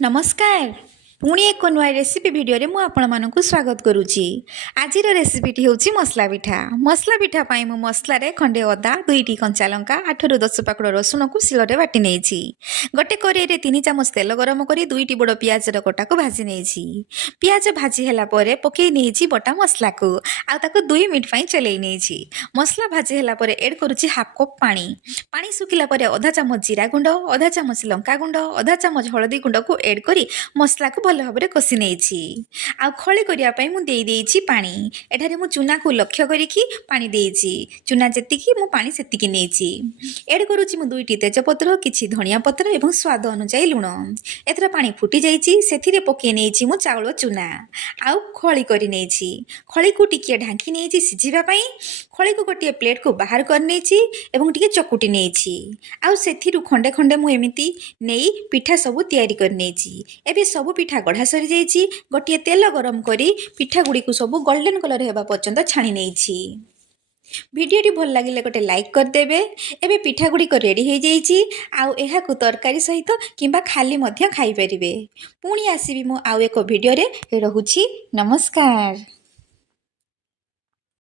नमस्कार पुणी एक नुआ रेसिपी भिडियो मु आपको स्वागत करुच्ची। आज रेसिपीटी हूँ मसला पिठा पाई मु मसला खंडे अदा 2टी कंचा लंका 8 ରୁ 10 पाकड़ रसुण को शिल बाटी नहीं गोटे कड़े 3 चामच तेल गरम कर 2टी बड़ पियाज कटा को भाजी नहीं पियाज भाजी है पकई नहीं बटा मसला को आउ 2 मिनट चल नहीं मसला भाजी है एड करुच्ची हाफ कप पानी पानी सुखिला अधा चामच जीरा गुंड अधा चामच लंका गुंड अधा चामच हलदी गुंड को एड कर मसला को भल भाव कषि नहीं आ खली करने मुझे पानी एठारे मु चूना को लक्ष्य करी पानी देइछि चूना जेतिकी मु पानी सेतिकी नेछि एड करूछि मु 2टी तेजपत्र किछि धनिया पत्र एवं स्वाद अनुसार लुण एथरा पानी फुटी जाइछि सेथिरे पके नेछि मु चाउल चूना आउ खली करी नेछि खली को टिके ढांकी नेछि सिझिबा पई खली को गोटे प्लेट को बाहर कर नेछि एवं टिके चकुटी नेछि आउ सेथिरु खंडे खंडे मु एमिति नेई पिठा सब तयारी कर नेछि एबे सब पिठा गढ़ा सरी जाइछि गोटे तेल गरम करी पिठा गुडी को सब गोल्डन कलर हेबा पर्यंत छाणी नेछि। भिडियोटी भल लगे गोटे लाइक करदेवे। एबे पिठा गुडी को रेडी हो जाइछि आउ एहा को तरकारी सहित किंबा खाली मध्य खाई परिबे। पुणी आसीबी मु आउ एक भिडियो रे रहुछि। नमस्कार।